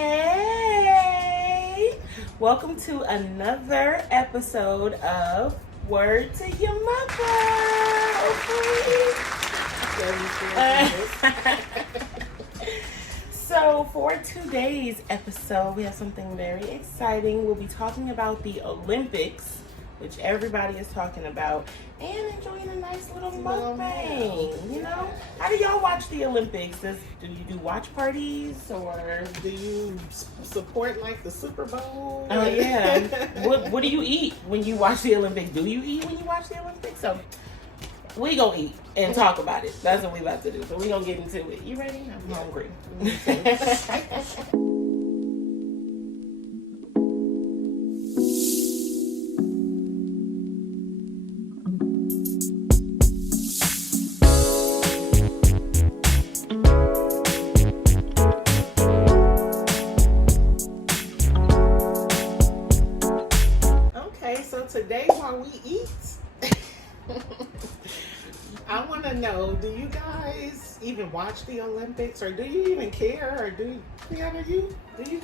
Hey, welcome to another episode of Word to Your Mother. So for today's episode, we have something very exciting. We'll be talking about the Olympics, which everybody is talking about, and enjoying a nice little mukbang. You know, how do y'all watch the Olympics? Do you do watch parties, or do you support like the Super Bowl? Oh yeah. What do you eat when you watch the Olympics? Do you eat when you watch the Olympics? So we gonna eat and talk about it. That's what we about to do. So we gonna get into it. You ready? I'm hungry. Today while we eat, I want to know, do you guys even watch the Olympics, or do you even care, or do you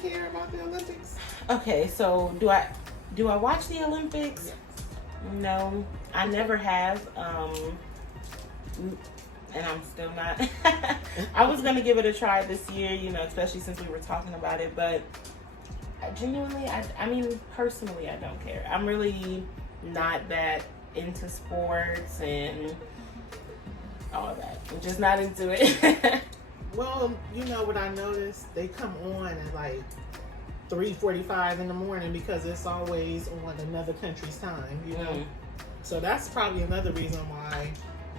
care about the Olympics? Okay, so do I watch the Olympics? Yes. No, I never have, and I'm still not. I was gonna give it a try this year, you know, especially since we were talking about it, but genuinely, I mean, personally, I don't care. I'm really not that into sports and all that. I'm just not into it. Well, you know what I noticed? They come on at like 3:45 in the morning because it's always on another country's time, you know? So that's probably another reason why,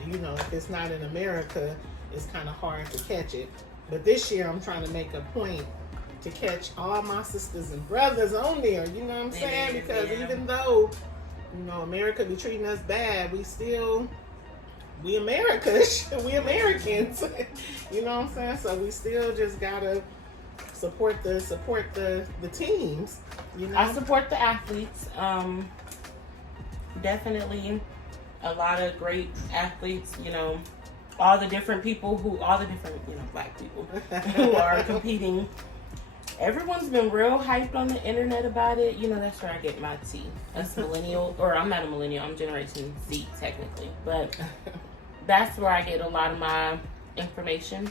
you know, if it's not in America, it's kind of hard to catch it. But this year, I'm trying to make a point to catch all my sisters and brothers on there, you know what I'm saying? Because even though, you know, America be treating us bad, we Americans, you know what I'm saying? So we still just gotta support the teams, you know? I support the athletes. Definitely a lot of great athletes, you know, all the different, you know, black people who are competing. Everyone's been real hyped on the internet about it. You know, that's where I get my tea. Us millennial, or I'm not a millennial, I'm Generation Z technically. But that's where I get a lot of my information.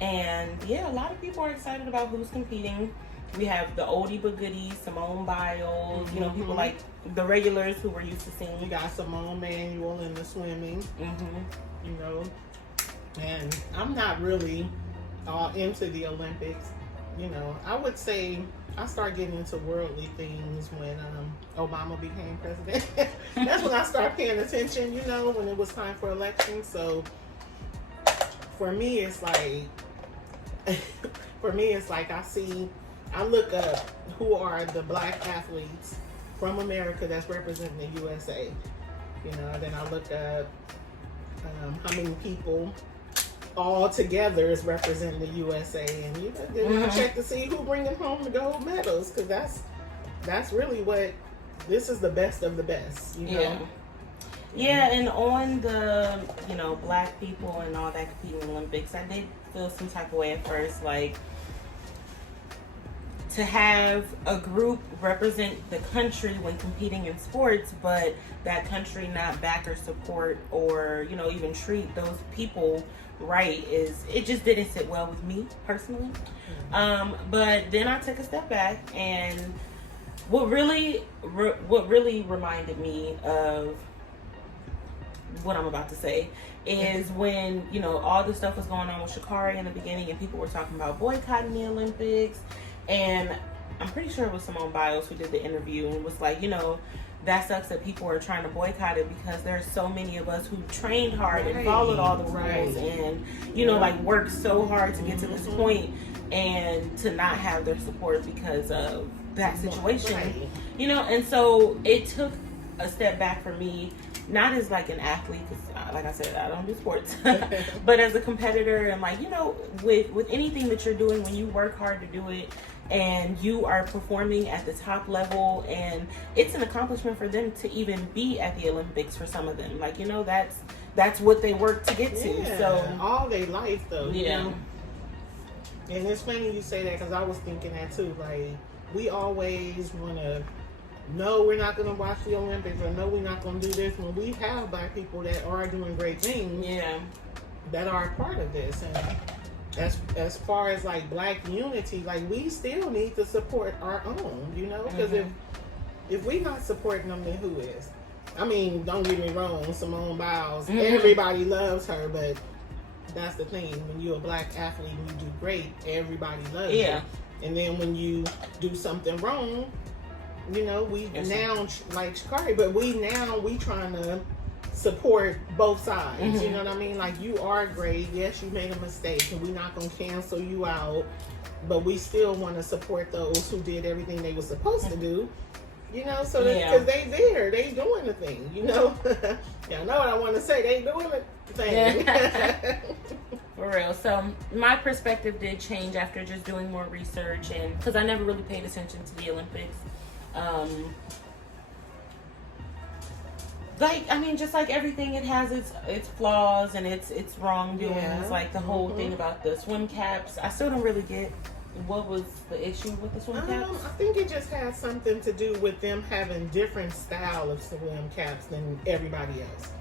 And yeah, a lot of people are excited about who's competing. We have the oldie but goodies, Simone Biles, you know, people like the regulars who we're used to seeing. You got Simone Manuel in the swimming, you know. And I'm not really all into the Olympics. You know, I would say I started getting into worldly things when Obama became president. That's when I started paying attention, you know, when it was time for elections. So for me, it's like, I look up who are the black athletes from America that's representing the USA. You know, then I look up how many people all together is representing the USA, and you know, then I check to see who bringing home the gold medals, because that's really what this is, the best of the best, you know. Yeah, and on the, you know, black people and all that competing in the Olympics, I did feel some type of way at first, like, to have a group represent the country when competing in sports, but that country not back or support or, you know, even treat those people right, it just didn't sit well with me personally. But then I took a step back, and what really reminded me of what I'm about to say is when, you know, all the stuff was going on with Sha'Carri in the beginning, and people were talking about boycotting the Olympics, and I'm pretty sure it was Simone Biles who did the interview and was like, you know, that sucks that people are trying to boycott it because there's so many of us who trained hard and followed all the rules and, you know, like worked so hard to get to this point, and to not have their support because of that situation, you know. And so it took a step back for me, not as like an athlete, because like I said, I don't do sports, but as a competitor, and like, you know, with anything that you're doing, when you work hard to do it and you are performing at the top level, and it's an accomplishment for them to even be at the Olympics for some of them, like, you know, that's what they work to get to. So all their life though, you know? And it's funny you say that because I was thinking that too. Like, we always want to, no, we're not going to watch the Olympics, or no, we're not going to do this, when we have Black people that are doing great things, yeah, that are a part of this. And as far as like Black unity, like, we still need to support our own, you know, because if we're not supporting them, then who is? I mean, don't get me wrong, Simone Biles, everybody loves her, but that's the thing. When you're a Black athlete and you do great, everybody loves you. And then when you do something wrong, you know, we now, like Shakari, but we trying to support both sides. You know what I mean? Like, you are great. Yes, you made a mistake, and we're not going to cancel you out, but we still want to support those who did everything they were supposed to do. You know, so because they there, they doing the thing, you know. Y'all know what I want to say. They doing the thing. For real. So my perspective did change after just doing more research, and because I never really paid attention to the Olympics. Like, I mean, just like everything, it has its flaws and its wrongdoings. Yeah. Like the whole thing about the swim caps, I still don't really get. What was the issue with the swim caps? I think it just had something to do with them having different style of swim caps than everybody else.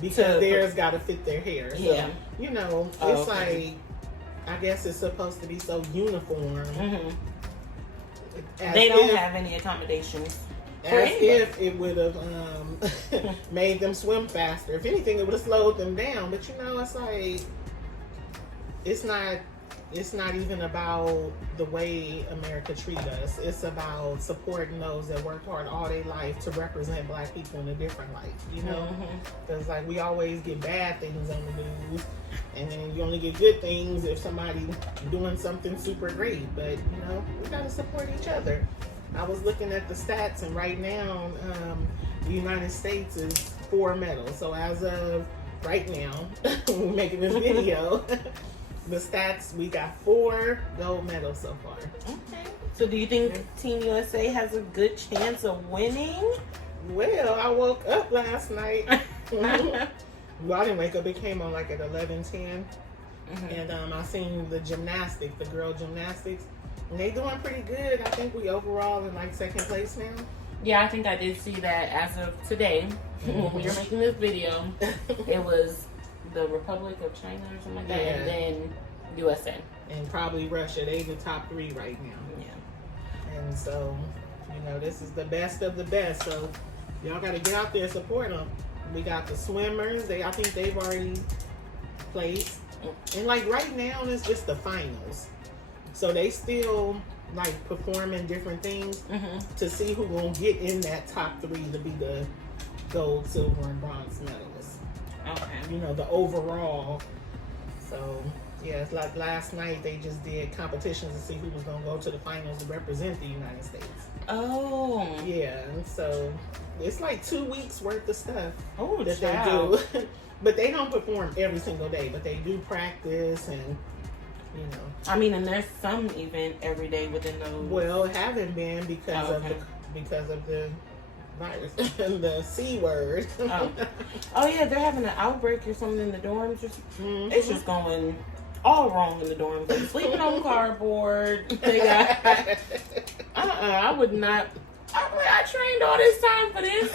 Because theirs got to fit their hair. So, you know, it's like, I guess it's supposed to be so uniform. They don't have any accommodations. As if it would have made them swim faster. If anything, it would have slowed them down. But, you know, it's like, it's not even about the way America treats us. It's about supporting those that worked hard all their life to represent Black people in a different light, you know? Because, like, we always get bad things on the news, and then you only get good things if somebody doing something super great. But, you know, we got to support each other. I was looking at the stats, and right now, the United States is 4 medals. So as of right now, we're making this video, the stats, we got 4 gold medals so far. Okay. So do you think Team USA has a good chance of winning? Well, I woke up last night. Well, I didn't wake up. It came on like at 11:10. And I seen the gymnastics, the girl gymnastics. And they doing pretty good. I think we overall in like 2nd place now. Yeah, I think I did see that as of today. When we were making this video, it was the Republic of China or something like that, and then USA. And probably Russia. They the top 3 right now. Yeah. And so, you know, this is the best of the best. So y'all got to get out there and support them. We got the swimmers. I think they've already placed. And like right now, it's just the finals. So they still like performing different things to see who gonna get in that top 3 to be the gold, silver, and bronze medalists. Okay. You know, the overall. So yeah, it's like last night they just did competitions to see who was gonna go to the finals to represent the United States. Oh. Yeah, and so it's like 2 weeks worth of stuff that child. they do. But they don't perform every single day, but they do practice, and you know. I mean, and there's some event every day within those. Well, it haven't been because of the virus, the C word. Oh yeah, they're having an outbreak or something in the dorms. It's just going all wrong in the dorms. They're sleeping on cardboard. They got. I would not. I trained all this time for this.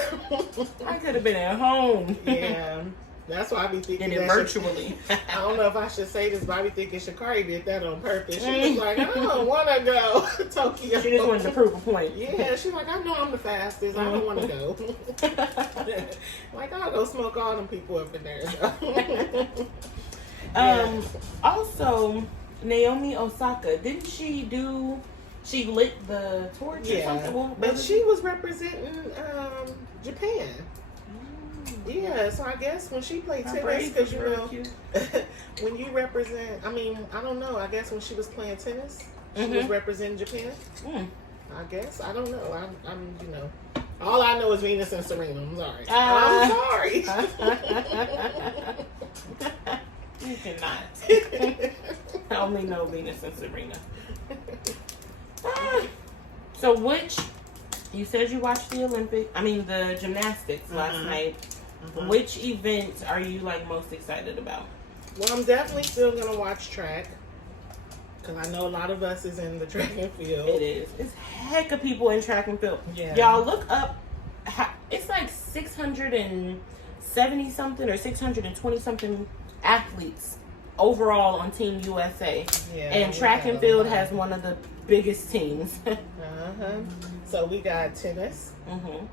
I could have been at home. Yeah. That's why I be thinking that virtually. I don't know if I should say this, but I be thinking Shakari did that on purpose. She was like, I don't want to go Tokyo. She just wanted to prove a point. Yeah, she's like, I know I'm the fastest. I don't want to go. Like, I'll go smoke all them people up in there. Also, Naomi Osaka, didn't she do? She lit the torch or something. But she was representing Japan. Yeah, so I guess when she played tennis, because you know, when you represent, I mean, I don't know. I guess when she was playing tennis, she was representing Japan. I guess I don't know. I'm you know, all I know is Venus and Serena. I'm sorry. I'm sorry. You cannot. I only know Venus and Serena. So which? You said you watched the gymnastics last night. Which event are you like most excited about? Well, I'm definitely still gonna watch track. Because I know a lot of us is in the track and field. It is. It's heck of people in track and field. Yeah. Y'all look up. It's like 670 something or 620 something athletes overall on Team USA. Yeah, and track and field has one of the biggest teams. So we got tennis. Mm-hmm.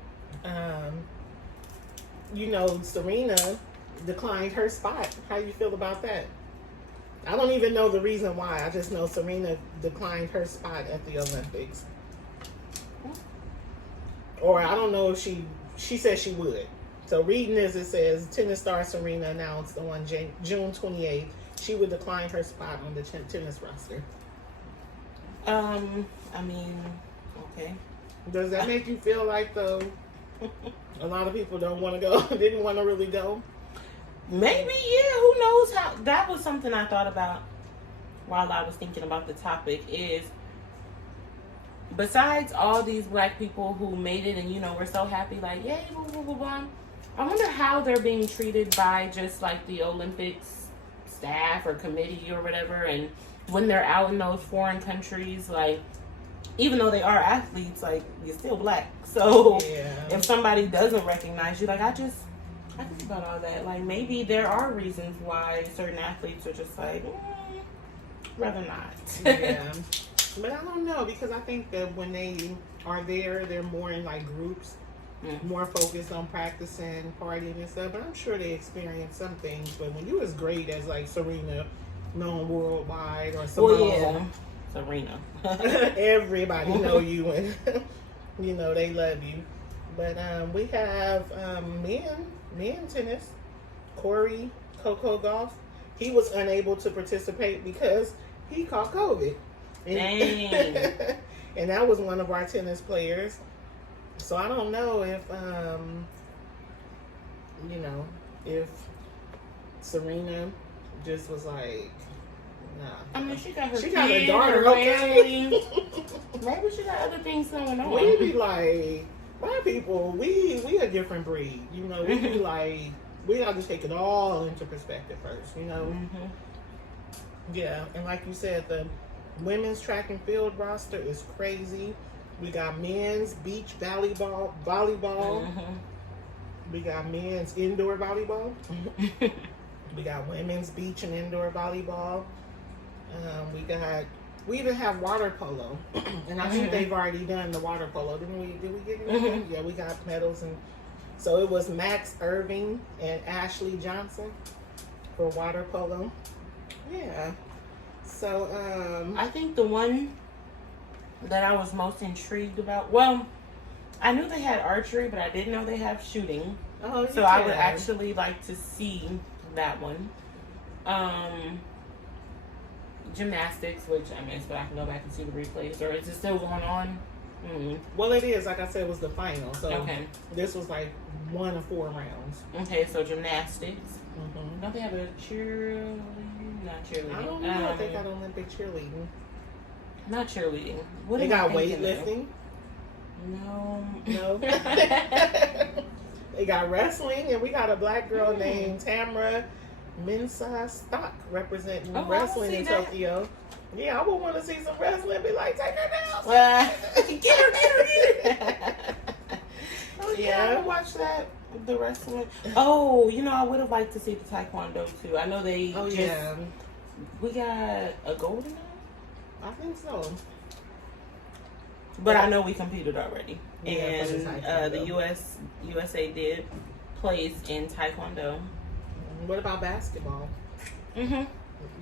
You know, Serena declined her spot. How you feel about that? I don't even know the reason why. I just know Serena declined her spot at the Olympics. Or I don't know if she said she would. So reading this, it says tennis star Serena announced on June 28th she would decline her spot on the tennis roster. I mean, okay. Does that make you feel like though a lot of people don't want to go, didn't want to really go? Maybe, yeah, who knows how. That was something I thought about while I was thinking about the topic is, besides all these black people who made it and, you know, we're so happy, like, yay, blah, blah, blah, blah, I wonder how they're being treated by just, like, the Olympics staff or committee or whatever, and when they're out in those foreign countries, like, even though they are athletes, like, you're still black. So if somebody doesn't recognize you, like, I think about all that. Like, maybe there are reasons why certain athletes are just like, rather not. Yeah. But I don't know, because I think that when they are there, they're more in, like, groups, more focused on practicing, partying and stuff. But I'm sure they experience some things. But when you as great as, like, Serena, known worldwide, or Simone, Serena. everybody know you, and, you know, they love you. But we have men tennis. Corey Coco Golf. He was unable to participate because he caught COVID. Dang. And that was one of our tennis players. So I don't know if you know, if Serena just was like, nah. I mean, she got a daughter, okay? Maybe she got other things going on. We be like, black people, we a different breed. You know, we be like, we got to take it all into perspective first, you know? Yeah, and like you said, the women's track and field roster is crazy. We got men's beach volleyball. We got men's indoor volleyball. We got women's beach and indoor volleyball. We even have water polo, and I think they've already done the water polo. Didn't we? Did we get anything? Yeah, we got medals, and so it was Max Irving and Ashley Johnson for water polo. Yeah. So I think the one that I was most intrigued about, well, I knew they had archery, but I didn't know they have shooting. Oh, so I would actually like to see that one. Gymnastics, which I mean, so I can go back and see the replays, or is it still going on? Well, it is. Like I said, it was the final. So okay, this was like 1 of 4 rounds. Okay, so gymnastics. Don't they have a cheerleading? Not cheerleading. I don't know if they got Olympic cheerleading. Not cheerleading. What they got weightlifting? No. They got wrestling, and we got a black girl named Tamara Mensah Stock representing wrestling in Tokyo. Yeah, I would want to see some wrestling. Be like, take her down. Get her. Oh yeah, I would watch that. The wrestling. Oh, you know, I would have liked to see the taekwondo too. I know they. We got a gold in that? I think so. But I know we competed already, yeah, and the USA did place in taekwondo. What about basketball? You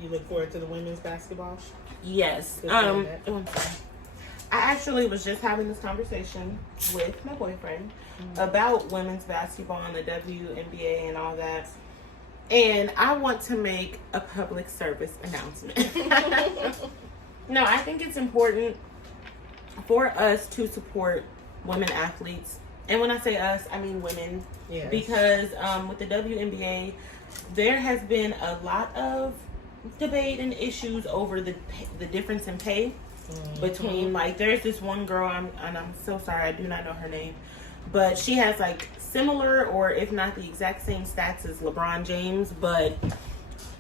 look forward to the women's basketball? Yes. I actually was just having this conversation with my boyfriend about women's basketball and the WNBA and all that. And I want to make a public service announcement. No, I think it's important for us to support women athletes. And when I say us, I mean women. Yes. Because with the WNBA, there has been a lot of debate and issues over the difference in pay between, like, there's this one girl, and I'm so sorry, I do not know her name, but she has like similar, or if not the exact same stats as LeBron James, but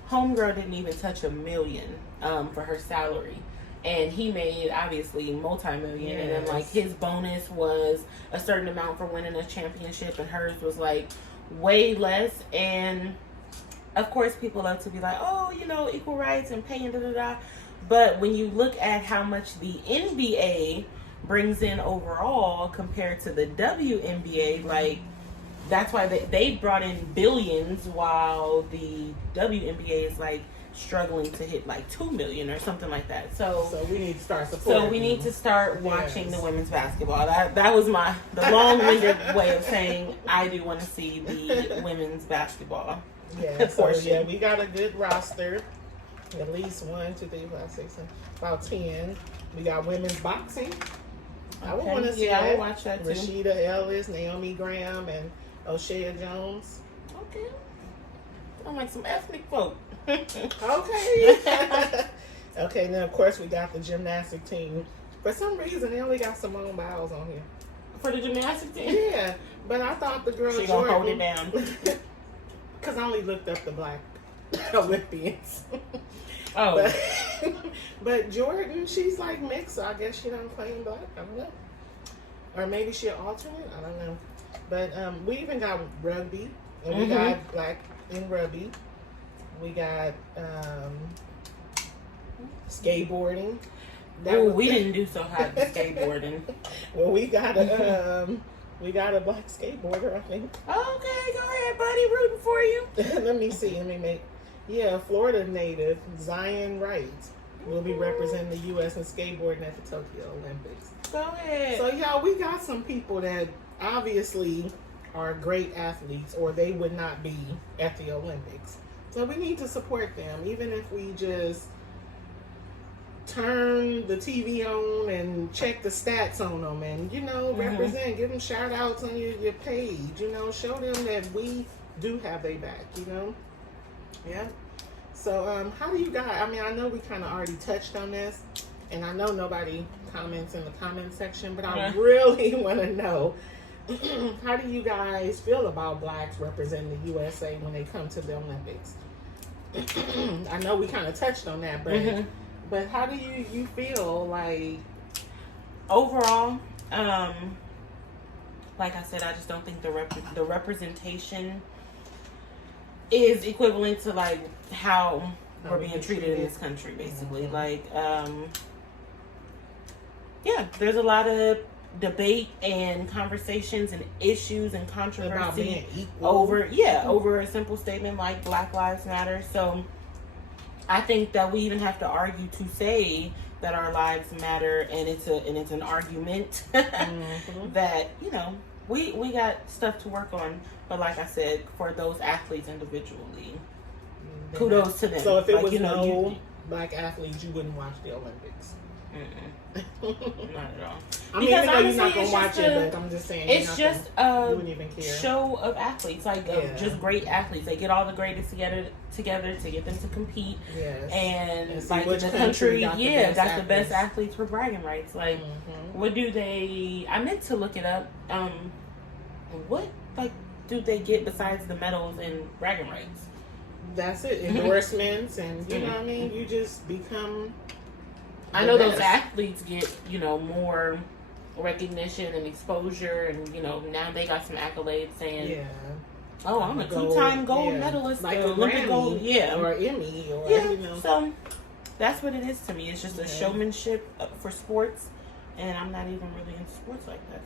homegirl didn't even touch $1 million for her salary. And he made, obviously, multi-million. And then, like, his bonus was a certain amount for winning a championship. And hers was, like, way less. And, of course, people love to be like, oh, you know, equal rights and pay and da-da-da. But when you look at how much the NBA brings in overall compared to the WNBA, like, that's why they brought in billions, while the WNBA is, like, struggling to hit like 2 million or something like that. So we need to start supporting. So we need to start watching the women's basketball. That was the long-winded way of saying I do want to see the women's basketball. Yeah. So we got a good roster. At least 1, 2, 3, 5, 6, 7, about 10. We got women's boxing. I would want to see that. I would watch that too. Rashida Ellis, Naomi Graham, and O'Shea Jones. Okay. I'm like some ethnic folk. Okay. Okay, then of course we got the gymnastic team. For some reason they only got Simone Biles on here. For the gymnastic team? Yeah. But I thought the girl She gonna hold it down. Because I only looked up the black Olympians. Oh. But Jordan, she's like mixed, so I guess she don't claim black. I don't know. Or maybe she an alternate. I don't know. But we even got rugby. And we got black in rugby. We got skateboarding. We didn't do so hot in skateboarding. Well, we got a black skateboarder, I think. Okay, go ahead, buddy. Rooting for you. Let me see. Florida native Zion Wright will be representing the U.S. in skateboarding at the Tokyo Olympics. Go ahead. So, y'all, we got some people that obviously are great athletes, or they would not be at the Olympics. So we need to support them, even if we just turn the TV on and check the stats on them and, represent, give them shout outs on your page, show them that we do have their back, Yeah. So, how do you guys, I know we kind of already touched on this, and I know nobody comments in the comment section, but I really want to know, how do you guys feel about blacks representing the USA when they come to the Olympics? I know we kind of touched on that, but how do you feel like overall? Like I said, I just don't think the representation is equivalent to like how we're being treated in this country, basically. Like, there's a lot of debate and conversations and issues and controversy over a simple statement like Black Lives Matter. So I think that we even have to argue to say that our lives matter, and it's an argument that we got stuff to work on. But like I said, for those athletes individually, kudos to them. So if it was no black athletes, you wouldn't watch the Olympics. Not at all. Even though you're not gonna watch it, but I'm just saying it's just a wouldn't even care. Show of athletes, just great athletes. They get all the greatest together to get them to compete. Yes. And like in the country, got the best athletes for bragging rights. Like, what do they? I meant to look it up. What do they get besides the medals and bragging rights? That's it. Endorsements and you know what I mean. You just become. I know those athletes get, more recognition and exposure, and, now they got some accolades saying, oh, I'm a 2-time gold medalist. Like a Olympic Grammy gold, or Emmy or, So that's what it is to me. It's just a showmanship for sports, and I'm not even really into sports like that,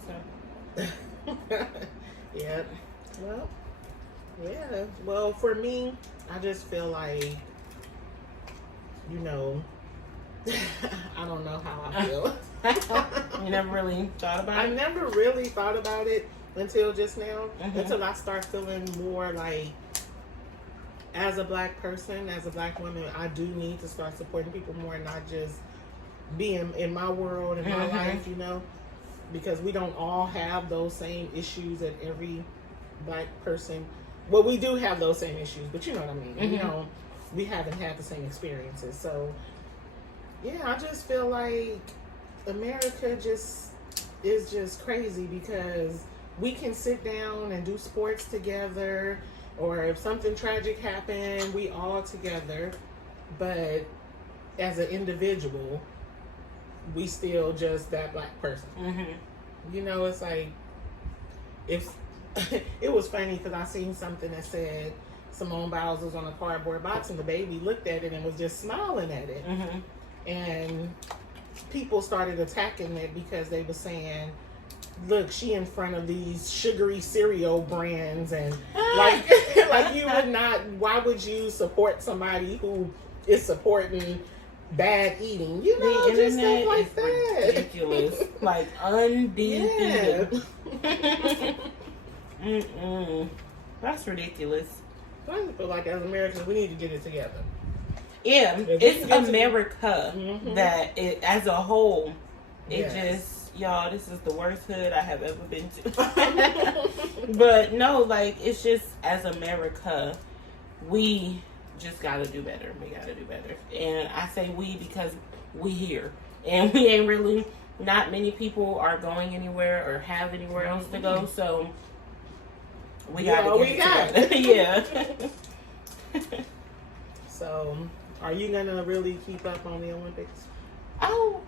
so. Yeah. Well, yeah. Well, for me, I just feel like, I don't know how I feel. You never really thought about it? I never really thought about it until just now. Until I start feeling more like, as a black person, as a black woman, I do need to start supporting people more and not just be in my world, in my life, because we don't all have those same issues that every black person. Well, we do have those same issues, but you know what I mean. We haven't had the same experiences, so. Yeah, I just feel like America is just crazy because we can sit down and do sports together, or if something tragic happened, we all together. But as an individual, we still just that black person. You know, it's like, if it was funny because I seen something that said Simone Biles was on a cardboard box and the baby looked at it and was just smiling at it. And people started attacking it because they were saying, look, she in front of these sugary cereal brands, and like you would not, why would you support somebody who is supporting bad eating? You know, the just internet stuff like is that. ridiculous. Like undefeated. That's ridiculous. I feel like as Americans, we need to get it together. Yeah, it's America Mm-hmm. that it, as a whole, it Yes. just, y'all, this is the worst hood I have ever been to. But no, like, it's just as America, we just gotta do better. We gotta do better. And I say we because we here. And we ain't really, not many people are going anywhere or have anywhere else to go. So we gotta get it together. Yeah. So, are you gonna really keep up on the Olympics? I'll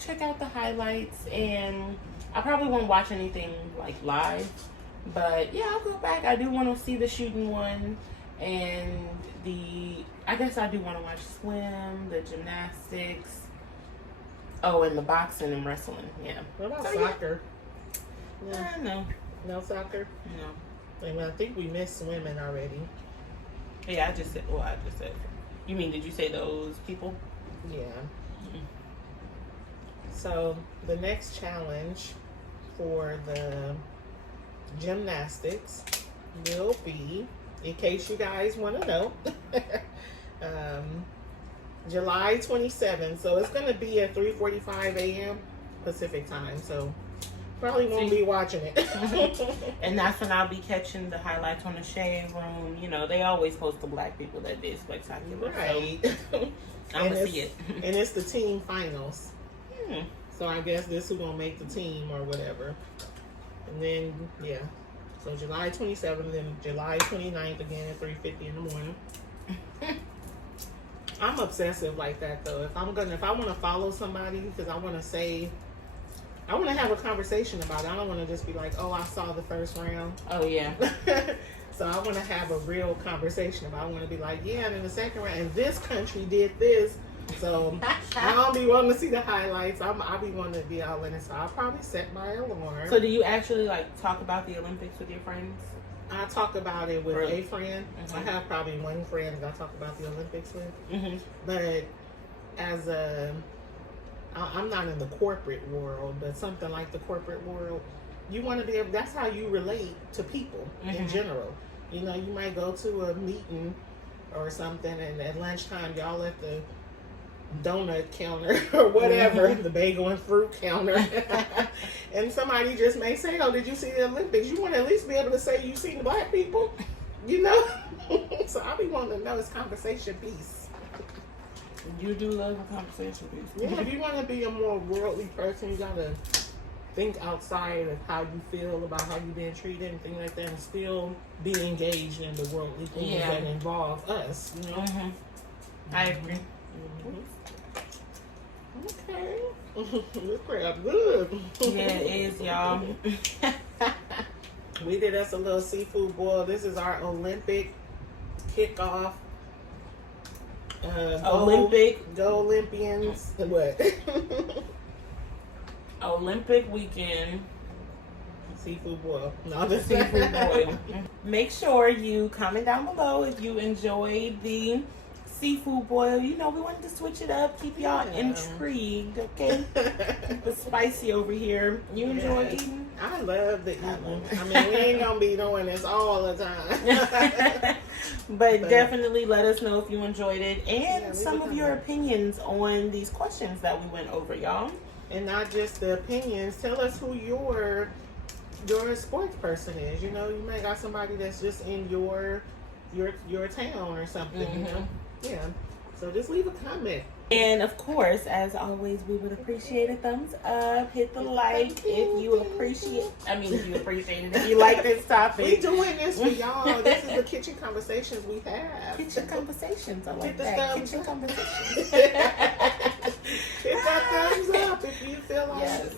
check out the highlights, and I probably won't watch anything like live. But yeah, I'll go back. I do want to see the shooting one, and I guess I do want to watch swim, the gymnastics. Oh, and the boxing and wrestling. Yeah. What about So, soccer? Yeah. No. No soccer? No. I think we missed swimming already. Yeah, I just said. You mean, did you say those people? Yeah. So the next challenge for the gymnastics will be, in case you guys want to know, July 27th. So it's going to be at 3:45 a.m. Pacific time. So probably won't be watching it. And that's when I'll be catching the highlights on the Shade Room. You know, they always post the black people that did spectacular. Right. So I'm going to see it. And it's the team finals. So I guess this who's gonna make the team or whatever. And then yeah. So July 27th and July 29th again at 3:50 in the morning. I'm obsessive like that though. If I want to follow somebody, because I want to have a conversation about it. I don't want to just be like, oh, I saw the first round. Oh yeah. So I want to have a real conversation about it. I want to be like, yeah, and in the second round, and this country did this. So I don't be wanting to see the highlights. I'll be wanting to be all in it. So I'll probably set my alarm. So do you actually like talk about the Olympics with your friends? I talk about it with a friend. Mm-hmm. I have probably one friend that I talk about the Olympics with. Mm-hmm. But I'm not in the corporate world, but something like the corporate world, you want to be able, that's how you relate to people in general. You know, you might go to a meeting or something, and at lunchtime, y'all at the donut counter or whatever, the bagel and fruit counter, and somebody just may say, oh, did you see the Olympics? You want to at least be able to say you seen the black people, you know? So I be wanting to know it's conversation piece. You do love a conversation piece. Yeah, if you want to be a more worldly person, you gotta think outside of how you feel about how you've been treated and things like that, and still be engaged in the worldly things that involve us, you know? I agree. Okay. This crab good. Yeah, it is, y'all. We did us a little seafood boil. This is our Olympic kickoff. Go Olympians. What? Olympic weekend. Seafood boil. No, just Seafood boil. Make sure you comment down below if you enjoyed the seafood boil. You know, we wanted to switch it up, keep y'all intrigued, okay? It's spicy over here. You enjoy eating? I love the eating. I mean, we ain't gonna be doing this all the time. but definitely let us know if you enjoyed it, and some of your comment. opinions on these questions that we went over, y'all. And not just the opinions. Tell us who your sports person is. You know, you might got somebody that's just in your town or something. You know. Yeah. So just leave a comment. And of course, as always, we would appreciate a thumbs up. Hit the like if you appreciate. If you appreciate it. If you like this topic, we doing this for y'all. This is the kitchen conversations we have. Kitchen conversations. I like Hit the that. thumbs Kitchen up. conversations. Hit that thumbs up if you feel like Yes.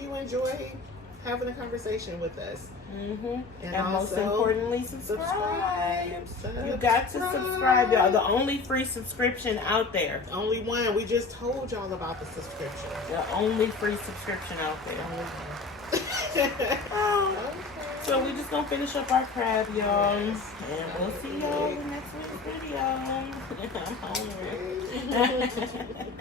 you enjoy having a conversation with us. Mm-hmm. And most also, importantly, subscribe. subscribe. You got to subscribe, y'all. The only free subscription out there. Only one. We just told y'all about the subscription. The only free subscription out there. Only one. Oh. So we just gonna finish up our crab, y'all. Yes. And we'll see y'all in next week's video. I'm hungry.